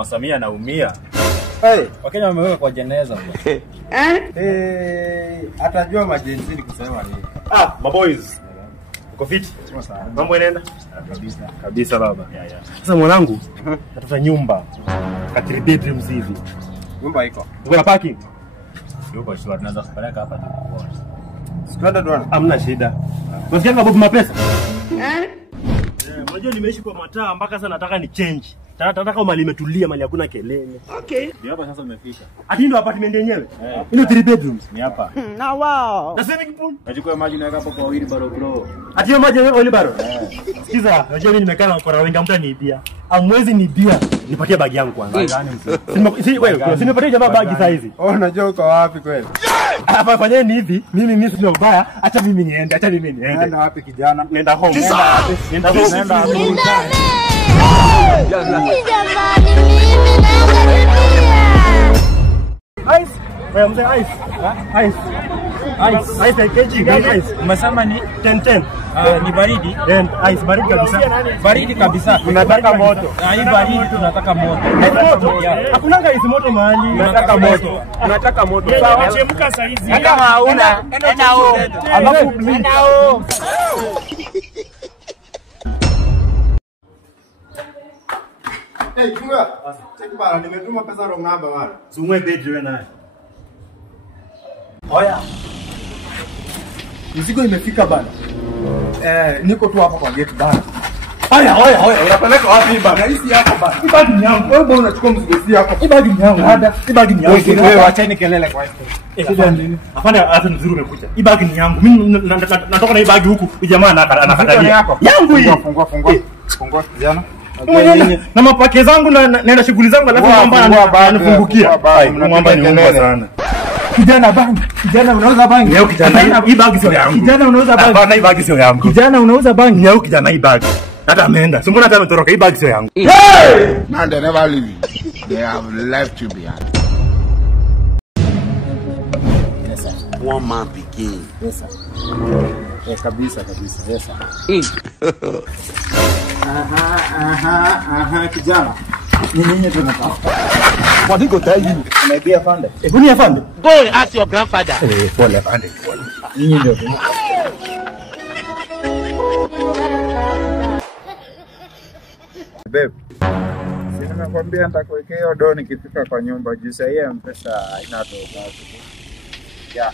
Mama Samia anaumia. Wakenya wameweka kwa jeneza. Atajua majenzini kusema nini. Maboys. Uko fit? Mambo yanaenda? Kabisa baba. Sasa mwanangu, natafuta nyumba. Ka 3 bedrooms hivi. Nyumba iko. Uko na parking? Yuko shua tunaanza kupeleka hapa tu. Sikuenda tu. Hamna shida. Unasikia Bob Mapesa? Unajua nimeishi kwa mataa mpaka sasa nataka ni change. Nataka mali imetulia, mali hakuna kelele. Okay. Ndio hapa sasa umefika. Ati ndio apartment yenyewe? Ndio 3 bedrooms. Ni hapa. Na wow. Na swimming pool. Nachukua maji naweka hapo kwa wheelbarrow bro. Ati hiyo maji ya wheelbarrow? Sikiza, unajua mimi nimekaa na kora wengi mtaniibia. Amwezi niibia. Nipatie bagi yangu kwanza. Gani mzee? Wewe, usinipatie jamaa bagi saa hizi. Unajua uko wapi kweli? Hapa fanyeni hivi, mimi sio mbaya, acha mimi niende, Nenda wapi kijana? Nenda home. Nenda home. Nenda home. Jamani mimi naenda. Ice. Wewe mzee ice. Ice kg. Umesema ni 10. ni baridi. Ice baridi kabisa. Baridi kabisa. Tunataka moto. Hii baridi tunataka moto. Hakuna ice moto mahali. Tunataka moto. Tunataka moto. Sawa. Chemka saa hizi. Kama hauna enda home. Alafu please. Chunga. Check bana, nimetuma pesa wrong number bana. Zungwe bedri wewe naye. Oya. Mzigo imefika bana. Niko tu hapa kwa gate bana. Oya. Unapeleka wapi bana? Hii hapa bana. Hii bagi ni yangu. Wewe bwana unachukua mzigo si yako. Hii bagi ni yangu. Hii bagi ni yangu. Wewe acheni kelele kwa hiyo. Afanya hata nzuri umekuja. Hii bagi ni yangu. Mimi natoka na hii bagi huku. Huyu jamaa anakatalia. Yangu hii. Fungua kijana. Na mapake zangu naenda shughuli zangu alafu mwamba anafungukia. Mwamba ni mbaya sana. Kijana bangi. Kijana unauza bangi. Leo kijana hii bagi sio yangu. Kijana unauza bangi. Hapana hii bagi sio yangu. Kijana unauza bangi. Leo kijana hii bagi. Hata ameenda. Simbona hata ametoroka hii bagi sio yangu. Man, they never leave you. They have left you behind. Yes sir. One man begin. Yes sir. Kabisa. Yes sir. Kijana. Ni nini tunataka? What iko tayari? Unaibia fande. Hebu ni afande. Go and ask your grandfather. Pole afande. Nini ndio? Babe. Sina nakwambia nitakuwekea hiyo do nikifika kwa nyumba juu sasa hiyo mpesa haina dogo. Yeah.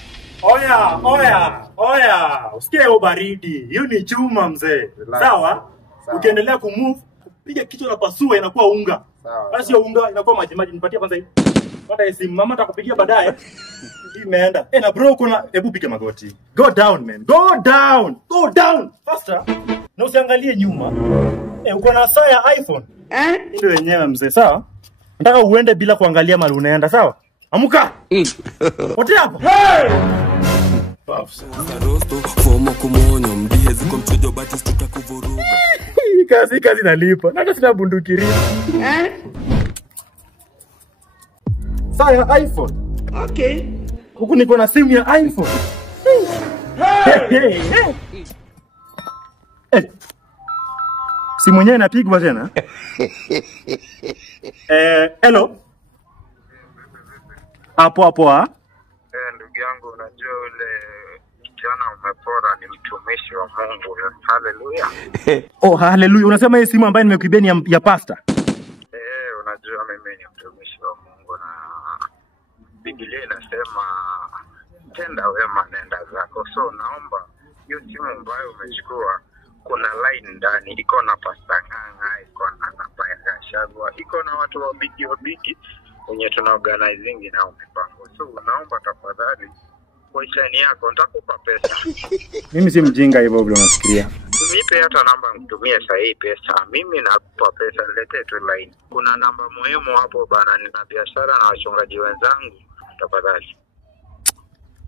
Oya. Usikie hiyo baridi. Hiyo ni chuma mzee. Sawa? Ukiendelea kumove, kupiga kichwa na pasua inakuwa unga. Sawa. Basi hiyo unga inakuwa maji. Nipatie kwanza hii. Pata simu mama atakupigia baadaye. Hii imeenda. Na bro kuna hebu piga magoti. Go down man. Go down. Faster. Na usiangalie nyuma. Uko na saa ya iPhone. Ndio wenyewe mzee, sawa? Nataka uende bila kuangalia mahali unaenda, sawa? Amuka. Wote hapo. Rosto fomo kumonyo mdihe ziko mchujo batis tutakuvuruga. Kazi nalipa. Na hata sina bunduki rini. Saa ya iPhone. Okay. Huku niko na simu ya iPhone. Simu yenyewe inapigwa tena. Hello. Hapo. Ndugu yangu unajua ule kijana umepora ni mtumishi wa Mungu. Haleluya. Haleluya. Unasema hii simu ambayo nimekuibia ni ya pastor? Unajua mimi ni mtumishi wa Mungu na Biblia inasema tenda wema nenda zako. So naomba hiyo simu ambayo umechukua kuna line ndani iko na Pastor Nganga, iko na Napaya Gashagwa, iko na watu wa bigi wenye tuna organizing na mipango. So naomba tafadhali kwa hisani yako nitakupa pesa. Mimi si mjinga hivyo vile unafikiria. Nipe hata namba nitumie sahihi pesa. Mimi nakupa pesa, niletee tu line. Kuna namba muhimu hapo bana, nina biashara na wachungaji wenzangu. Tafadhali.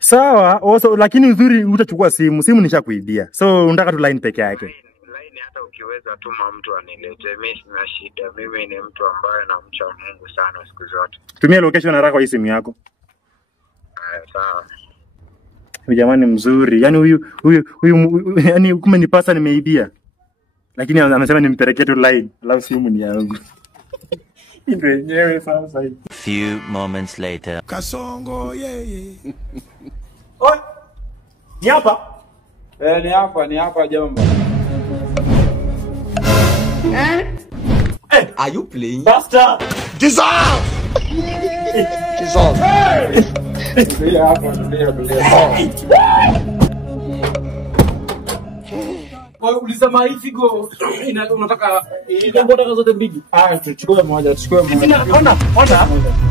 Sawa, lakini uzuri utachukua simu nishakuibia. So unataka tu line peke yake. Line hata ukiweza tuma mtu anilete, mimi sina shida. Mimi ni mtu ambaye namcha Mungu sana siku zote. Tumia location haraka kwa simu yako. Sawa. Huyu jamani mzuri. Yaani huyu yani kumbe ni pasa nimeibia. Lakini anasema nimpelekee tu line. Alafu simu ni yangu. Ndio yenyewe sasa hivi. Few moments later. Kasongo yeye. Oi. Ni hapa? Ni hapa jomba. Are you playing? Faster. Dissolve. Dissolve. Ndio hapa. Wewe ulisema hivi go. Unataka zote mbili. Tuchukue moja.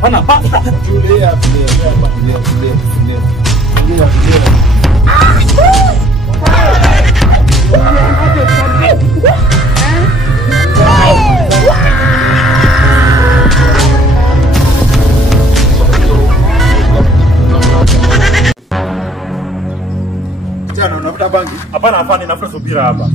Ona. Faster. Jana unavuta bangi? Hapana, nafuta subira hapa.